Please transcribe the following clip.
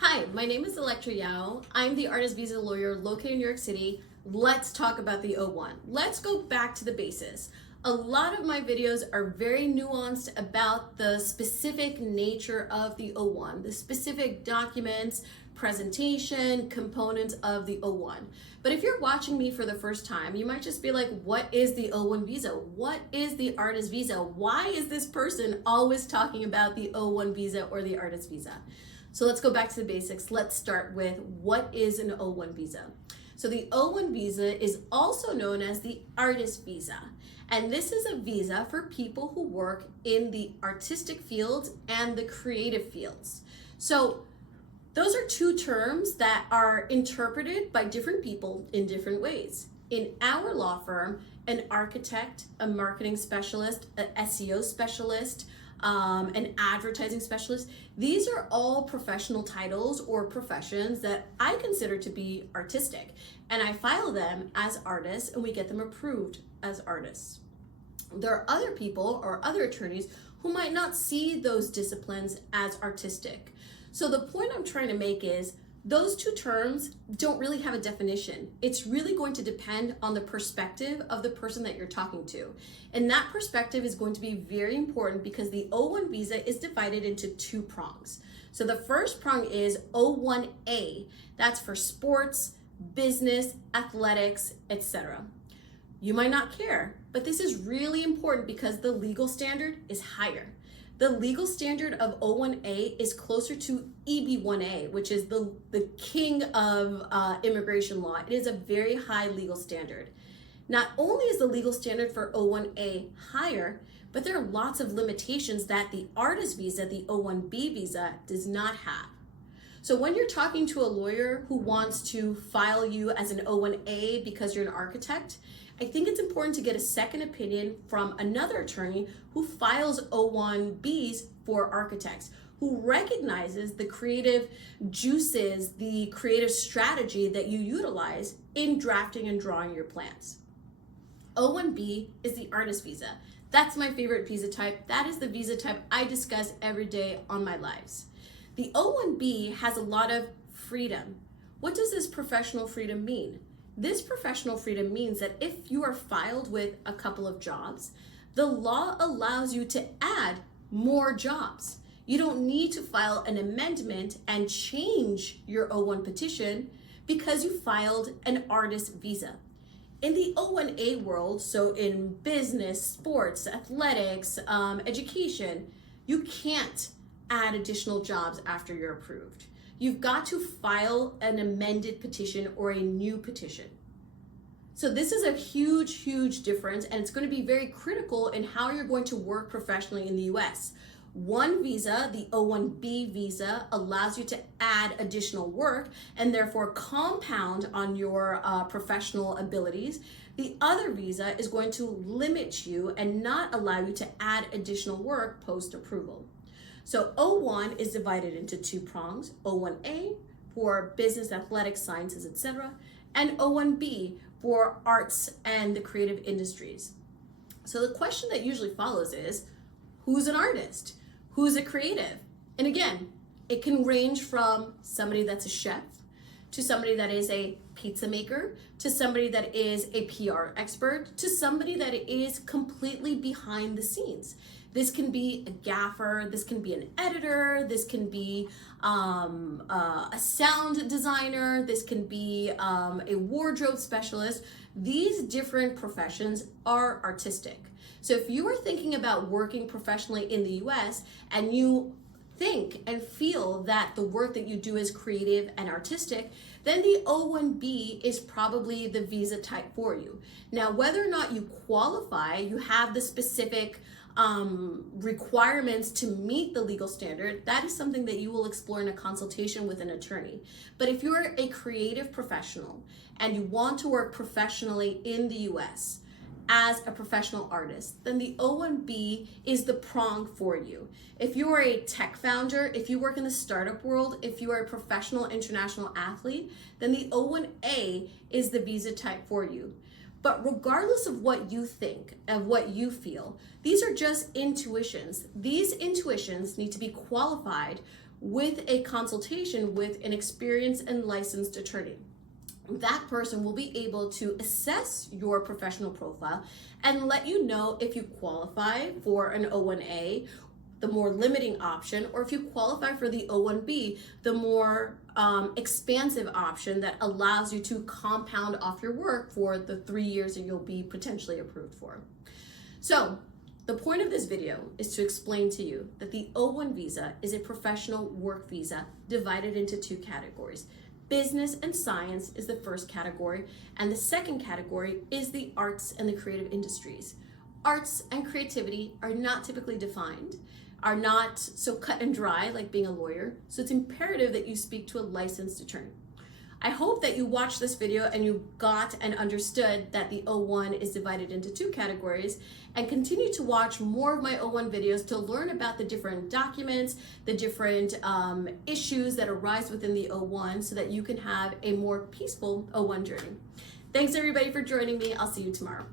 Hi, my name is Elektra Yao. I'm the artist visa lawyer located in New York City. Let's talk about the O-1. Let's go back to the basis. A lot of my videos are very nuanced about the specific nature of the O-1, the specific documents, presentation, components of the O-1. But if you're watching me for the first time, you might just be like, what is the O-1 visa? What is the artist visa? Why is this person always talking about the O-1 visa or the artist visa? So let's go back to the basics. Let's start with what is an O-1 visa. So the O-1 visa is also known as the artist visa. And this is a visa for people who work in the artistic fields and the creative fields. So those are two terms that are interpreted by different people in different ways. In our law firm, an architect, a marketing specialist, an SEO specialist, an advertising specialist, these are all professional titles or professions that I consider to be artistic, and I file them as artists and we get them approved as artists. There are other people or other attorneys who might not see those disciplines as artistic. So the point I'm trying to make is those two terms don't really have a definition. It's really going to depend on the perspective of the person that you're talking to. And that perspective is going to be very important because the O-1 visa is divided into two prongs. So the first prong is O-1A. That's for sports, business, athletics, etc. You might not care, but this is really important because the legal standard is higher. The legal standard of O-1A is closer to EB-1A, which is the king of immigration law. It is a very high legal standard. Not only is the legal standard for O-1A higher, but there are lots of limitations that the artist visa, the O-1B visa, does not have. So when you're talking to a lawyer who wants to file you as an O-1A because you're an architect, I think it's important to get a second opinion from another attorney who files O-1Bs for architects, who recognizes the creative juices, the creative strategy that you utilize in drafting and drawing your plans. O-1B is the artist visa. That's my favorite visa type. That is the visa type I discuss every day on my lives. The O-1B has a lot of freedom. What does this professional freedom mean? This professional freedom means that if you are filed with a couple of jobs, the law allows you to add more jobs. You don't need to file an amendment and change your O-1 petition because you filed an artist visa. In the O-1A world, so in business, sports, athletics, education, you can't add additional jobs after you're approved. You've got to file an amended petition or a new petition. So this is a huge, huge difference, and it's going to be very critical in how you're going to work professionally in the US. One visa, the O-1B visa, allows you to add additional work and therefore compound on your professional abilities. The other visa is going to limit you and not allow you to add additional work post-approval. So O-1 is divided into two prongs, O-1A for business, athletics, sciences, etc., and O-1B for arts and the creative industries. So the question that usually follows is, who's an artist? Who's a creative? And again, it can range from somebody that's a chef, to somebody that is a pizza maker, to somebody that is a PR expert, to somebody that is completely behind the scenes. This can be a gaffer, this can be an editor, this can be a sound designer, this can be a wardrobe specialist. These different professions are artistic. So if you are thinking about working professionally in the US and you think and feel that the work that you do is creative and artistic, then the O-1B is probably the visa type for you. Now, whether or not you qualify, you have the specific requirements to meet the legal standard, that is something that you will explore in a consultation with an attorney. But if you're a creative professional and you want to work professionally in the US as a professional artist, then the O-1B is the prong for you. If you are a tech founder, if you work in the startup world, if you are a professional international athlete, then the O-1A is the visa type for you. But regardless of what you think, of what you feel, these are just intuitions. These intuitions need to be qualified with a consultation with an experienced and licensed attorney. That person will be able to assess your professional profile and let you know if you qualify for an O-1A, the more limiting option, or if you qualify for the O-1B, the more expansive option that allows you to compound off your work for the 3 years that you'll be potentially approved for. So the point of this video is to explain to you that the O-1 visa is a professional work visa divided into 2 categories. Business and science is the first category, and the second category is the arts and the creative industries. Arts and creativity are not typically defined, are not so cut and dry like being a lawyer, so it's imperative that you speak to a licensed attorney. I hope that you watched this video and you got and understood that the O-1 is divided into 2 categories, and continue to watch more of my O-1 videos to learn about the different documents, the different issues that arise within the O-1 so that you can have a more peaceful O-1 journey. Thanks everybody for joining me. I'll see you tomorrow.